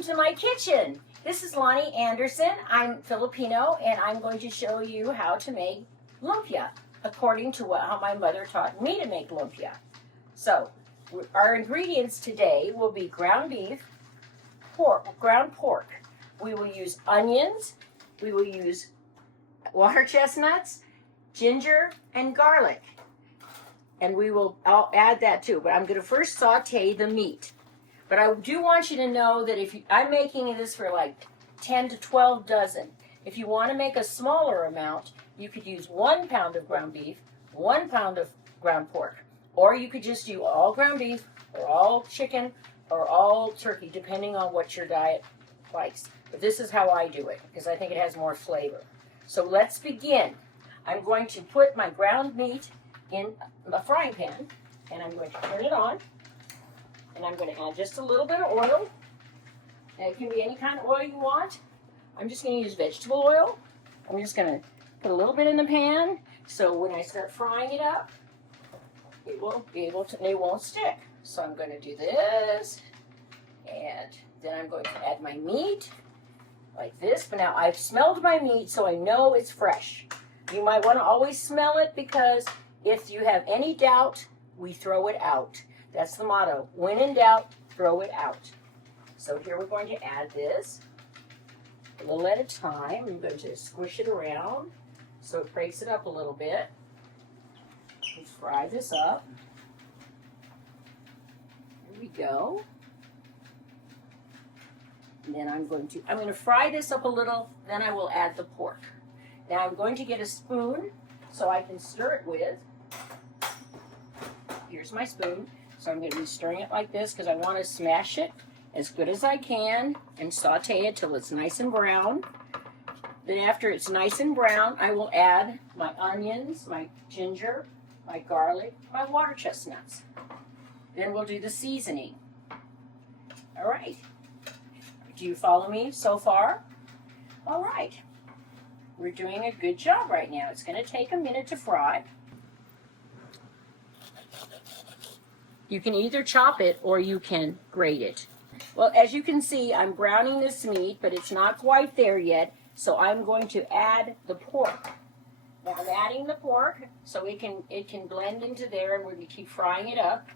Welcome to my kitchen. This is Lani Anderson. I'm Filipino, and I'm going to show you how to make lumpia according to how my mother taught me to make lumpia. So, our ingredients today will be ground beef, ground pork. We will use onions. We will use water chestnuts, ginger, and garlic. And I'll add that too, but I'm going to first saute the meat. But I do want you to know that I'm making this for like 10 to 12 dozen. If you want to make a smaller amount, you could use 1 pound of ground beef, 1 pound of ground pork, or you could just do all ground beef, or all chicken, or all turkey, depending on what your diet likes. But this is how I do it, because I think it has more flavor. So let's begin. I'm going to put my ground meat in a frying pan, and I'm going to turn it on. And I'm going to add just a little bit of oil. And it can be any kind of oil you want. I'm just going to use vegetable oil. I'm just going to put a little bit in the pan, so when I start frying it up, it won't stick. So I'm going to do this, and then I'm going to add my meat like this. But now I've smelled my meat, so I know it's fresh. You might want to always smell it, because if you have any doubt, we throw it out. That's the motto. When in doubt, throw it out. So here we're going to add this a little at a time. I'm going to squish it around so it breaks it up a little bit. Let's fry this up. Here we go. And then I'm going to fry this up a little, then I will add the pork. Now I'm going to get a spoon so I can stir it with. Here's my spoon. So I'm going to be stirring it like this because I want to smash it as good as I can and saute it till it's nice and brown. Then after it's nice and brown, I will add my onions, my ginger, my garlic, my water chestnuts. Then we'll do the seasoning. All right. Do you follow me so far? All right. We're doing a good job right now. It's going to take a minute to fry. You can either chop it or you can grate it. Well, as you can see, I'm browning this meat, but it's not quite there yet, so I'm going to add the pork. Now I'm adding the pork so it can blend into there, and we're going to keep frying it up.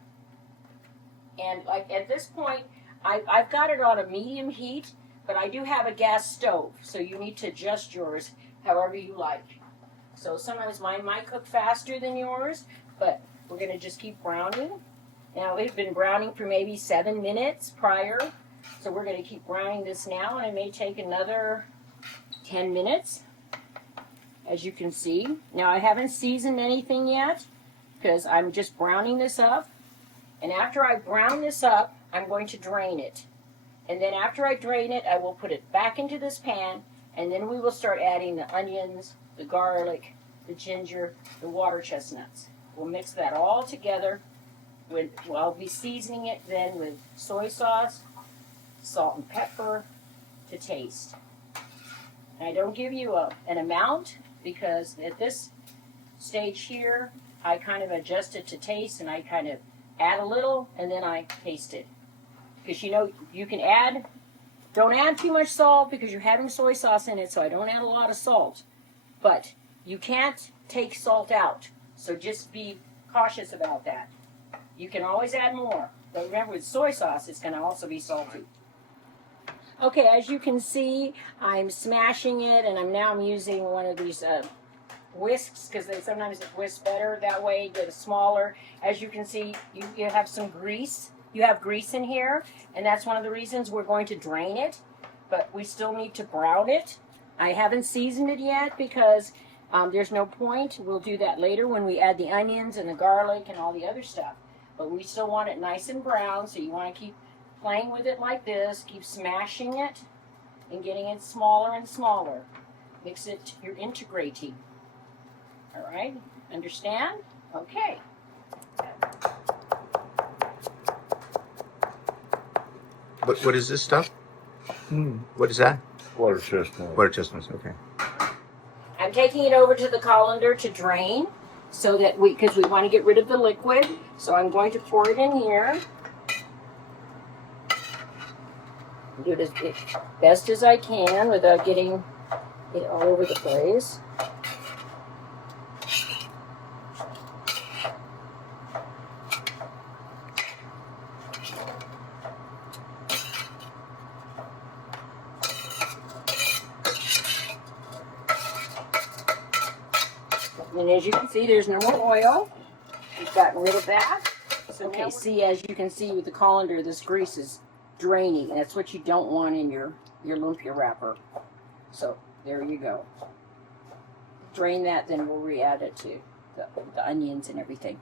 And like at this point, I've got it on a medium heat, but I do have a gas stove, so you need to adjust yours however you like. So sometimes mine might cook faster than yours, but we're going to just keep browning. Now, they've been browning for maybe 7 minutes prior, so we're going to keep browning this now, and it may take another 10 minutes, as you can see. Now, I haven't seasoned anything yet, because I'm just browning this up, and after I brown this up, I'm going to drain it. And then after I drain it, I will put it back into this pan, and then we will start adding the onions, the garlic, the ginger, the water chestnuts. We'll mix that all together. I'll be seasoning it then with soy sauce, salt and pepper to taste. And I don't give you an amount, because at this stage here, I kind of adjust it to taste, and I kind of add a little, and then I taste it. Because you can don't add too much salt because you're having soy sauce in it, so I don't add a lot of salt. But you can't take salt out, so just be cautious about that. You can always add more. But remember, with soy sauce, it's going to also be salty. Okay, as you can see, I'm smashing it, and I'm using one of these whisks, because sometimes it whisks better that way, get it smaller. As you can see, you have some grease. You have grease in here, and that's one of the reasons we're going to drain it, but we still need to brown it. I haven't seasoned it yet because there's no point. We'll do that later when we add the onions and the garlic and all the other stuff. But we still want it nice and brown, so you want to keep playing with it like this. Keep smashing it and getting it smaller and smaller. Mix it, you're integrating. All right? Understand? Okay. What is this stuff? What is that? Water chestnut. Water chestnuts, okay. I'm taking it over to the colander to drain, so that because we want to get rid of the liquid. So I'm going to pour it in here. Do it as best as I can without getting it all over the place. And as you can see, there's no more oil. We've gotten rid of that. Okay, see, as you can see with the colander, this grease is draining. That's what you don't want in your lumpia wrapper. So there you go. Drain that, then we'll re-add it to the onions and everything.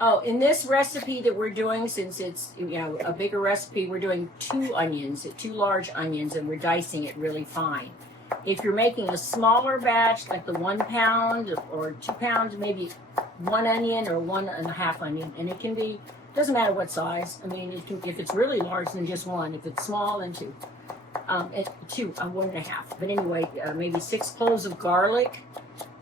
Oh, in this recipe that we're doing, since it's a bigger recipe, we're doing 2 onions, 2 large onions, and we're dicing it really fine. If you're making a smaller batch, like the 1 pound or 2 pounds, maybe 1 onion or 1.5 onion, and it can be, doesn't matter what size. I mean, if it's really large, then just 1. If it's small, then 2. 1.5. But anyway, maybe 6 cloves of garlic,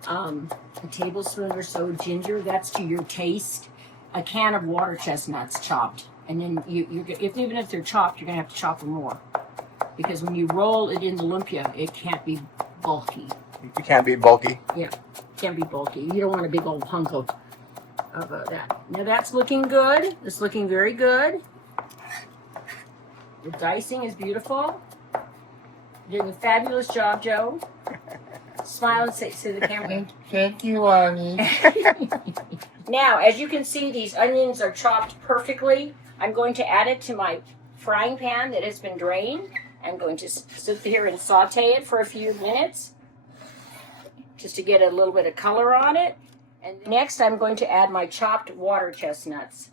a tablespoon or so ginger. That's to your taste. A can of water chestnuts chopped, and then even if they're chopped, you're gonna have to chop them more. Because when you roll it in the lumpia, it can't be bulky. It can't be bulky. Yeah, can't be bulky. You don't want a big old hunk of that. Now that's looking good. It's looking very good. The dicing is beautiful. You're doing a fabulous job, Joe. Smile and say to the camera. Thank you, Lani. Now, as you can see, these onions are chopped perfectly. I'm going to add it to my frying pan that has been drained. I'm going to sit here and saute it for a few minutes just to get a little bit of color on it. And next I'm going to add my chopped water chestnuts.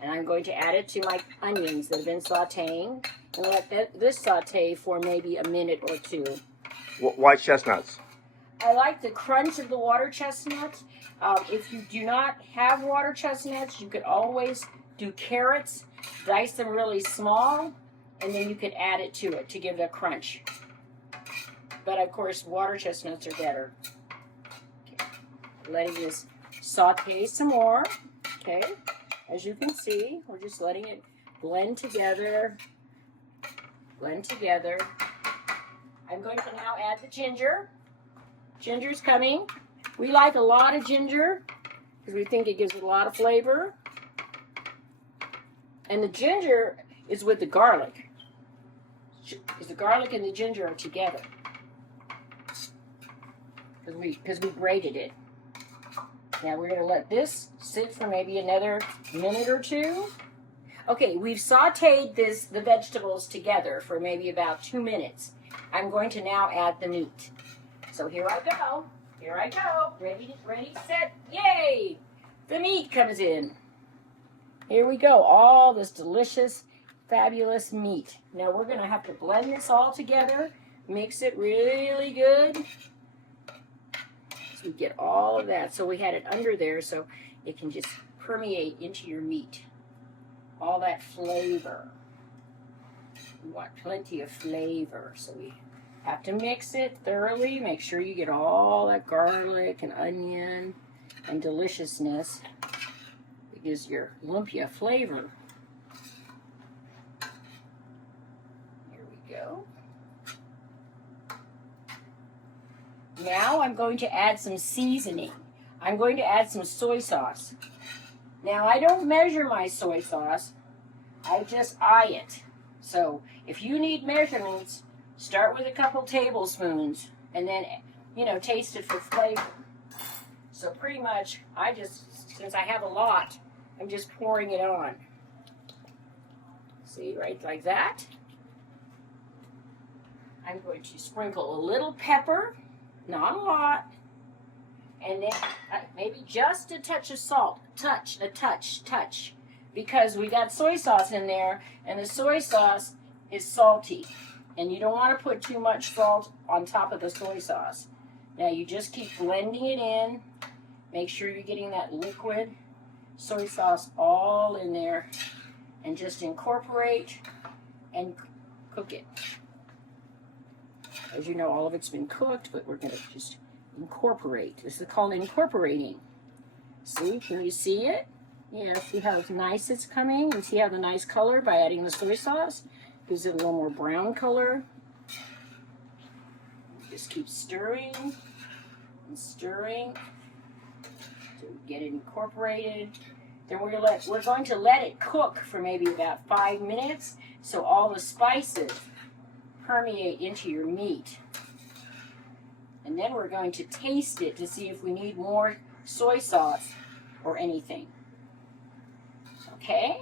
And I'm going to add it to my onions that have been sauteing and let this saute for maybe a minute or 2. White chestnuts. I like the crunch of the water chestnuts. If you do not have water chestnuts, you could always do carrots, dice them really small, and then you could add it to give it a crunch. But of course, water chestnuts are better. Okay. Letting this saute some more. Okay, as you can see, we're just letting it blend together. Blend together. I'm going to now add the ginger. Ginger's coming. We like a lot of ginger because we think it gives it a lot of flavor. And the ginger is with the garlic. Because the garlic and the ginger are together. Because we grated it. Now we're going to let this sit for maybe another minute or 2. Okay, we've sauteed the vegetables together for maybe about 2 minutes. I'm going to now add the meat. So here I go. Here I go. Ready, set, yay! The meat comes in. Here we go. All this delicious, fabulous meat. Now we're going to have to blend this all together. Mix it really good. So we get all of that. So we had it under there so it can just permeate into your meat. All that flavor. We want plenty of flavor. So we have to mix it thoroughly. Make sure you get all that garlic and onion and deliciousness. It gives your lumpia flavor. Here we go. Now I'm going to add some seasoning. I'm going to add some soy sauce. Now I don't measure my soy sauce. I just eye it. So if you need measurements, start with a couple tablespoons and then, taste it for flavor. So pretty much, since I have a lot, I'm just pouring it on. See, right like that. I'm going to sprinkle a little pepper, not a lot, and then maybe just a touch of salt, a touch, because we got soy sauce in there, and the soy sauce is salty. And you don't want to put too much salt on top of the soy sauce. Now you just keep blending it in. Make sure you're getting that liquid soy sauce all in there. And just incorporate and cook it. As you know, all of it's been cooked, but we're going to just incorporate. This is called incorporating. See, can you see it? Yeah, see how nice it's coming? And see how the nice color by adding the soy sauce? Gives it a little more brown color. Just keep stirring and stirring to get it incorporated. Then we're going to let it cook for maybe about 5 minutes so all the spices permeate into your meat. And then we're going to taste it to see if we need more soy sauce or anything. Okay?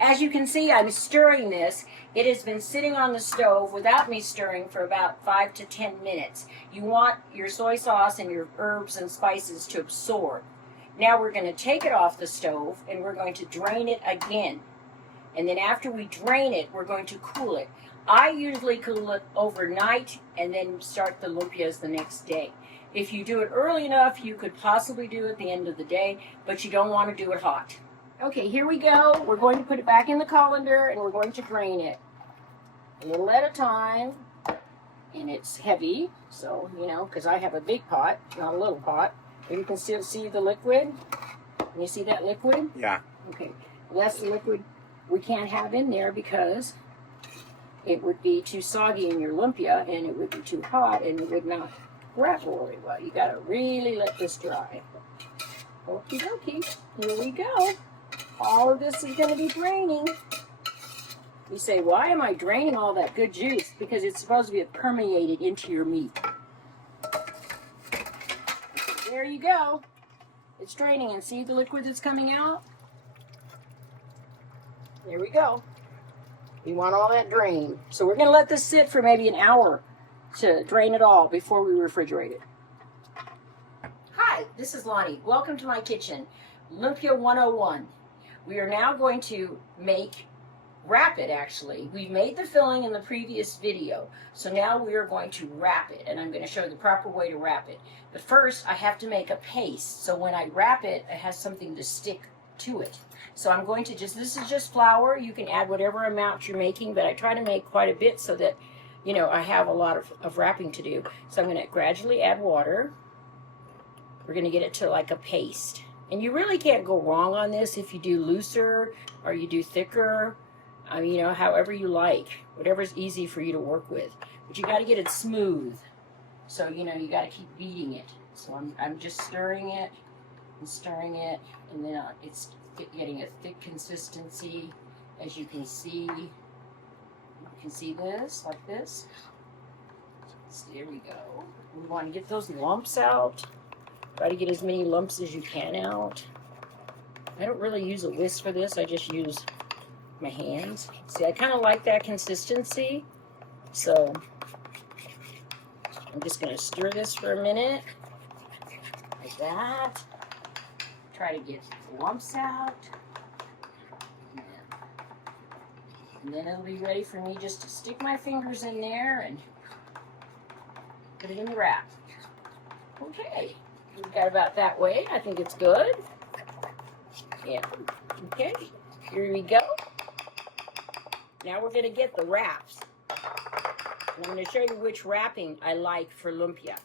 As you can see, I'm stirring this. It has been sitting on the stove without me stirring for about 5 to 10 minutes. You want your soy sauce and your herbs and spices to absorb. Now we're going to take it off the stove and we're going to drain it again. And then after we drain it, we're going to cool it. I usually cool it overnight and then start the lumpias the next day. If you do it early enough, you could possibly do it at the end of the day, but you don't want to do it hot. Okay, here we go. We're going to put it back in the colander and we're going to drain it a little at a time. And it's heavy, so, you know, because I have a big pot, not a little pot. And you can still see the liquid. Can you see that liquid? Yeah. Okay, well, that's the liquid we can't have in there because it would be too soggy in your lumpia and it would be too hot and it would not wrap very well. You got to really let this dry. Okie dokie, here we go. All of this is going to be draining. You say, why am I draining all that good juice? Because it's supposed to be permeated into your meat. There you go. It's draining, and see the liquid that's coming out? There we go. We want all that drained. So we're going to let this sit for maybe an hour to drain it all before we refrigerate it. Hi, this is Lani. Welcome to my kitchen, Lumpia 101. We are now going to wrap it actually. We made the filling in the previous video, so now we are going to wrap it, and I'm going to show you the proper way to wrap it. But first, I have to make a paste, so when I wrap it, it has something to stick to it. So I'm going to this is just flour. You can add whatever amount you're making, but I try to make quite a bit so that, you know, I have a lot of wrapping to do. So I'm going to gradually add water. We're going to get it to like a paste. And you really can't go wrong on this if you do looser or you do thicker. I mean, you know, however you like, whatever's easy for you to work with. But you got to get it smooth. So, you know, you got to keep beating it. So I'm just stirring it and stirring it, and then it's getting a thick consistency, as you can see. You can see this, like this. So there we go. We want to get those lumps out. Try to get as many lumps as you can out. I don't really use a whisk for this. I just use my hands. See, I kind of like that consistency. So I'm just going to stir this for a minute. Like that. Try to get the lumps out. And then it'll be ready for me just to stick my fingers in there and put it in the wrap. Okay. We've got about that way. I think it's good. Yeah. Okay. Here we go. Now we're going to get the wraps. And I'm going to show you which wrapping I like for lumpia.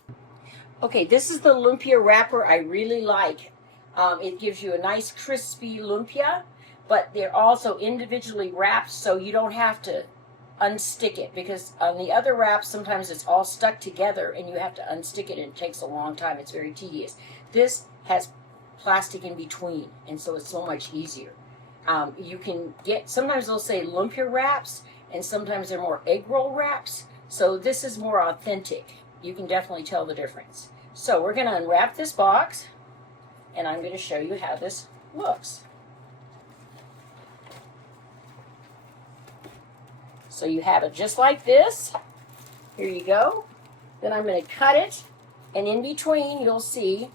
Okay, this is the lumpia wrapper I really like. It gives you a nice crispy lumpia, but they're also individually wrapped, so you don't have to unstick it, because on the other wraps sometimes it's all stuck together and you have to unstick it and it takes a long time. It's very tedious. This has plastic in between, and so it's so much easier. You can get, sometimes they'll say lumpia wraps and sometimes they're more egg roll wraps, so this is more authentic. You can definitely tell the difference. So we're going to unwrap this box and I'm going to show you how this looks. So you have it just like this. Here you go. Then I'm going to cut it, and in between you'll see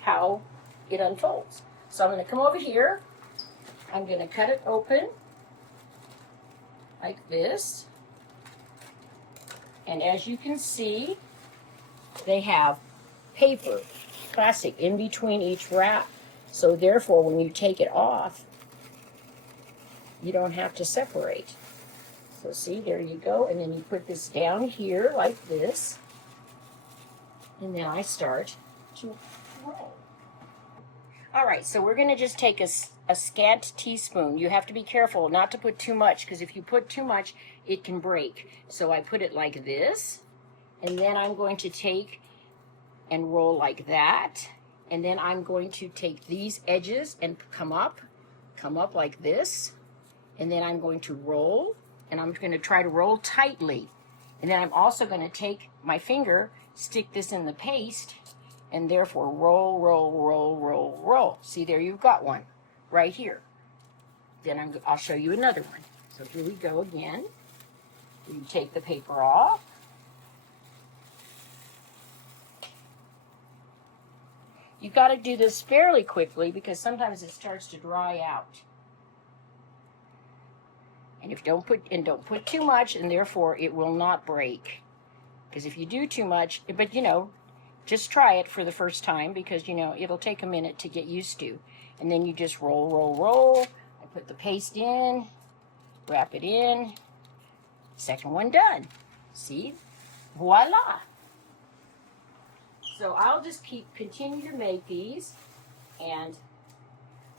how it unfolds. So I'm going to come over here. I'm going to cut it open like this. And as you can see, they have paper, plastic in between each wrap. So therefore, when you take it off, you don't have to separate. So see, there you go. And then you put this down here like this. And then I start to roll. All right, so we're going to just take a a scant teaspoon. You have to be careful not to put too much, because if you put too much, it can break. So I put it like this, and then I'm going to take and roll like that. And then I'm going to take these edges and come up like this. And then I'm going to roll, and I'm going to try to roll tightly. And then I'm also going to take my finger, stick this in the paste, and therefore roll, roll, roll, roll, roll. See, there you've got one right here. Then I'll show you another one. So here we go again. You take the paper off. You've got to do this fairly quickly because sometimes it starts to dry out. And if don't put too much, and therefore it will not break. Because if you do too much, but just try it for the first time, because it'll take a minute to get used to. And then you just roll, roll, roll. I put the paste in, wrap it in. Second one done. See? Voila. So I'll just continue to make these, and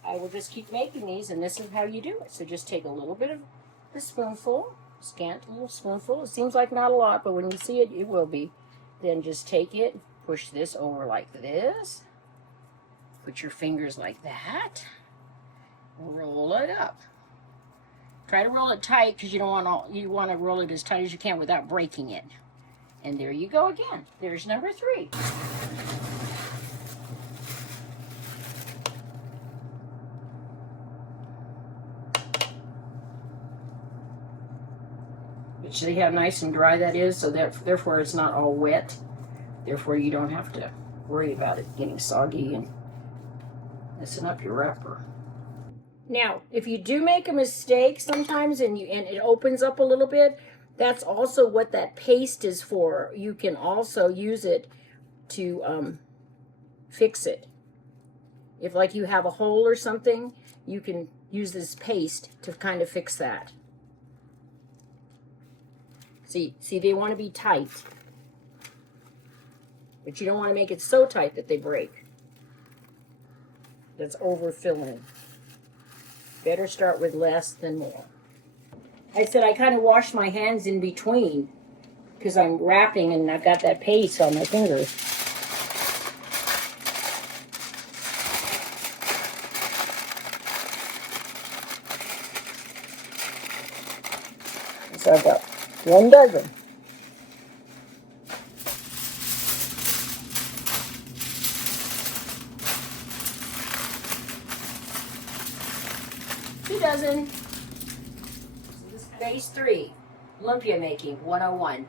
I will just keep making these, and this is how you do it. So just take a little bit of the spoonful, scant little spoonful. It seems like not a lot, but when you see it, it will be. Then just take it, push this over like this, put your fingers like that, roll it up. Try to roll it tight, because you want to roll it as tight as you can without breaking it. And there you go again. There's number 3. But see how nice and dry that is? So therefore it's not all wet. Therefore you don't have to worry about it getting soggy and messing up your wrapper. Now, if you do make a mistake sometimes and it opens up a little bit, that's also what that paste is for. You can also use it to fix it. If like you have a hole or something, you can use this paste to kind of fix that. See, they want to be tight. But you don't want to make it so tight that they break. That's overfilling. Better start with less than more. I said I kind of wash my hands in between because I'm wrapping and I've got that paste on my fingers. So I've got 1 dozen. Dozen. So this is phase 3, lumpia making 101.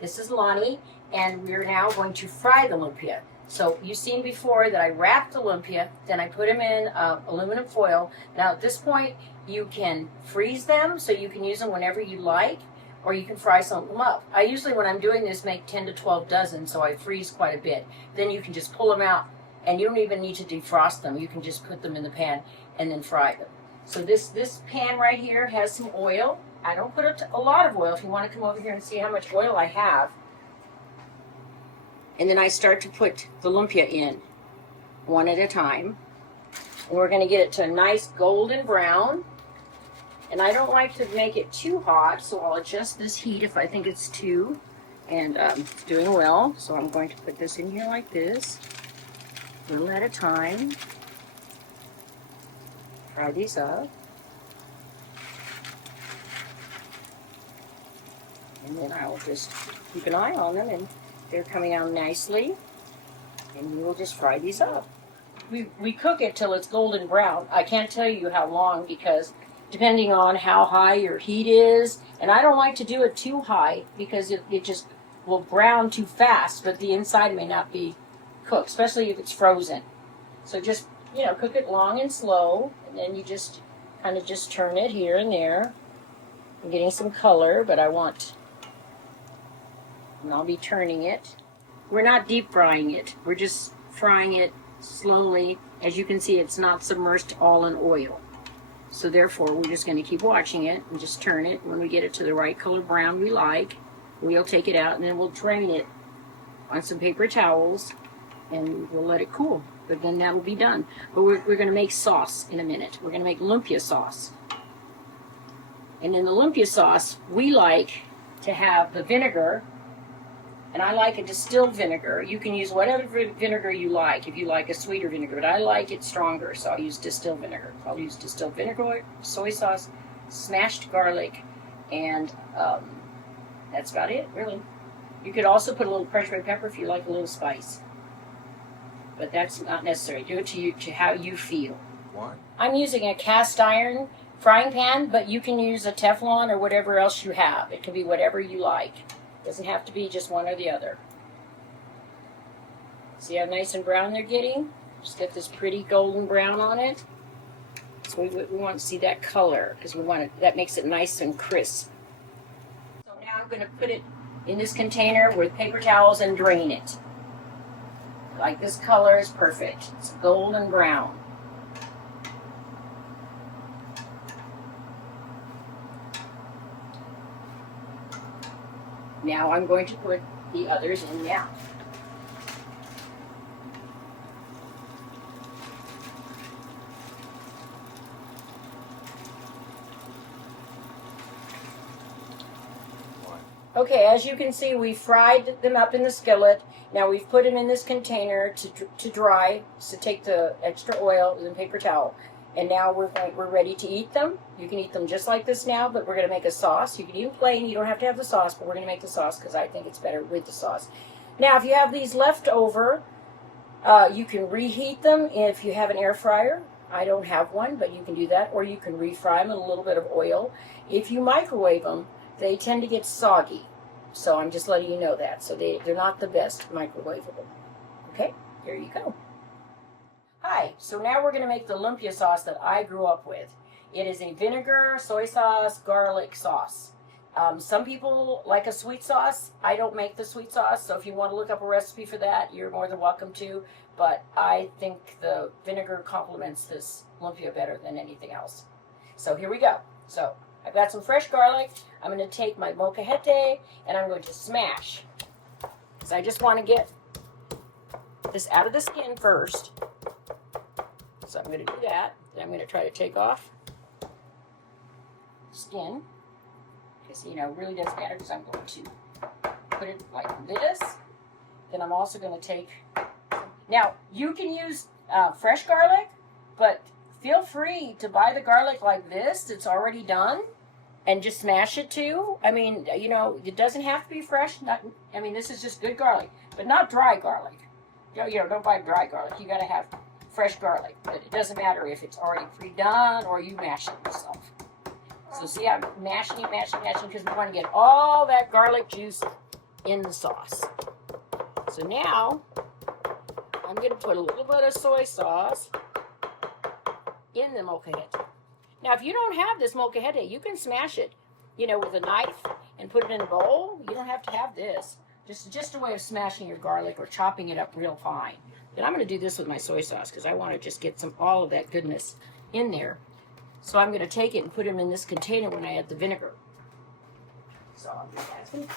This is Lani, and we're now going to fry the lumpia. So you've seen before that I wrapped the lumpia, then I put them in aluminum foil. Now at this point, you can freeze them so you can use them whenever you like, or you can fry some of them up. I usually, when I'm doing this, make 10 to 12 dozen, so I freeze quite a bit. Then you can just pull them out, and you don't even need to defrost them. You can just put them in the pan and then fry them. So this pan right here has some oil. I don't put a lot of oil. If you want to come over here and see how much oil I have. And then I start to put the lumpia in one at a time. And we're going to get it to a nice golden brown. And I don't like to make it too hot, so I'll adjust this heat if I think it's too. And it's doing well. So I'm going to put this in here like this, a little at a time. Fry these up. And then I will just keep an eye on them, and they're coming out nicely. And we will just fry these up. We cook it till it's golden brown. I can't tell you how long, because depending on how high your heat is, and I don't like to do it too high because it just will brown too fast, but the inside may not be cooked, especially if it's frozen. So just cook it long and slow, and then you just kind of just turn it here and there. I'm getting some color, but and I'll be turning it. We're not deep frying it. We're just frying it slowly. As you can see, it's not submerged all in oil. So therefore, we're just going to keep watching it and just turn it. When we get it to the right color brown we like, we'll take it out, and then we'll drain it on some paper towels, and we'll let it cool. but then that will be done. But we're going to make sauce in a minute. We're going to make lumpia sauce. And in the lumpia sauce, we like to have the vinegar, and I like a distilled vinegar. You can use whatever vinegar you like, if you like a sweeter vinegar, but I like it stronger, so I'll use distilled vinegar. I'll use distilled vinegar, soy sauce, smashed garlic, and that's about it, really. You could also put a little crushed red pepper if you like a little spice, but that's not necessary. Do it to how you feel. Why? I'm using a cast iron frying pan, but you can use a Teflon or whatever else you have. It can be whatever you like. It doesn't have to be just one or the other. See how nice and brown they're getting? Just get this pretty golden brown on it. So we want to see that color because that makes it nice and crisp. So now I'm going to put it in this container with paper towels and drain it. Like this color is perfect. It's golden brown. Now I'm going to put the others in now. Okay, as you can see, we fried them up in the skillet. Now we've put them in this container to dry, to take the extra oil in a paper towel. And now we're ready to eat them. You can eat them just like this now, but we're going to make a sauce. You can eat them plain. You don't have to have the sauce, but we're going to make the sauce because I think it's better with the sauce. Now, if you have these left over, you can reheat them if you have an air fryer. I don't have one, but you can do that. Or you can refry them in a little bit of oil. If you microwave them, they tend to get soggy. So I'm just letting you know that. So they're not the best microwavable. Okay, there you go. Hi, so now we're going to make the lumpia sauce that I grew up with. It is a vinegar, soy sauce, garlic sauce. Some people like a sweet sauce. I don't make the sweet sauce, so if you want to look up a recipe for that, you're more than welcome to. But I think the vinegar complements this lumpia better than anything else. So here we go. So I've got some fresh garlic. I'm going to take my molcajete and I'm going to smash. Because I just want to get this out of the skin first. So I'm going to do that. Then I'm going to try to take off skin. Because, it really doesn't matter because I'm going to put it like this. Then I'm also going to take... Now, you can use fresh garlic, but feel free to buy the garlic like this. It's already done. And just smash it too. I mean, it doesn't have to be fresh. This is just good garlic, but not dry garlic. Don't buy dry garlic. You got to have fresh garlic. But it doesn't matter if it's already pre-done or you mash it yourself. So see, I'm mashing because we want to get all that garlic juice in the sauce. So now, I'm going to put a little bit of soy sauce in the molcajete. Now, if you don't have this molcajete, you can smash it, with a knife and put it in a bowl. You don't have to have this. Just a way of smashing your garlic or chopping it up real fine. But I'm going to do this with my soy sauce because I want to just get all of that goodness in there. So I'm going to take it and put them in this container when I add the vinegar. So I'm going to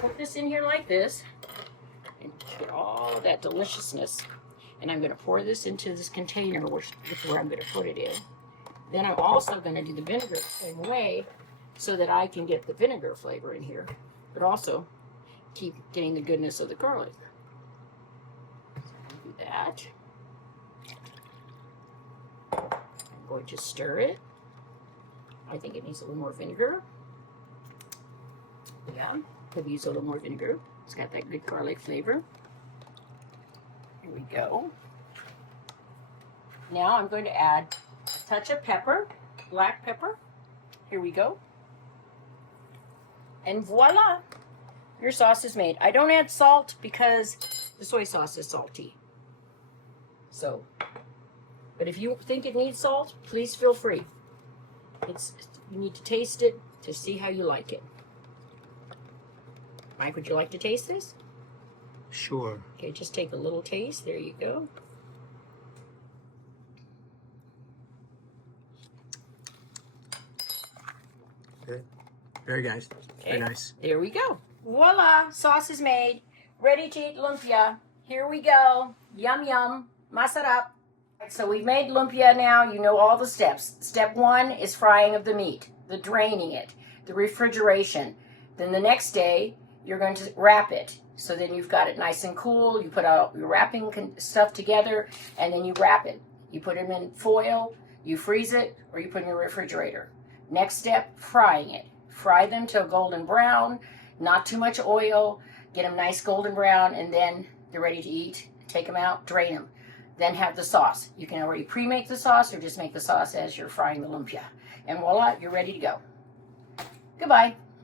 put this in here like this and get all of that deliciousness. And I'm going to pour this into this container, which is where I'm going to put it in. Then I'm also going to do the vinegar the same way so that I can get the vinegar flavor in here, but also keep getting the goodness of the garlic. So do that. I'm going to stir it. I think it needs a little more vinegar. Yeah, could use a little more vinegar. It's got that good garlic flavor. Here we go. Now I'm going to add a touch of pepper, black pepper. Here we go. And voila, your sauce is made. I don't add salt because the soy sauce is salty. So, but if you think it needs salt, please feel free. You need to taste it to see how you like it. Mike, would you like to taste this? Sure. Okay, just take a little taste. There you go. Okay. Very nice. Very nice. There we go. Voila, sauce is made. Ready to eat lumpia. Here we go. Yum, yum. Masarap. So we've made lumpia now. You know all the steps. Step 1 is frying of the meat, the draining it, the refrigeration. Then the next day, you're going to wrap it. So then you've got it nice and cool. You put all your wrapping stuff together, and then you wrap it. You put them in foil, you freeze it, or you put it in your refrigerator. Next step, frying it. Fry them till golden brown, not too much oil. Get them nice golden brown, and then they're ready to eat. Take them out, drain them. Then have the sauce. You can already pre-make the sauce or just make the sauce as you're frying the lumpia. And voila, you're ready to go. Goodbye.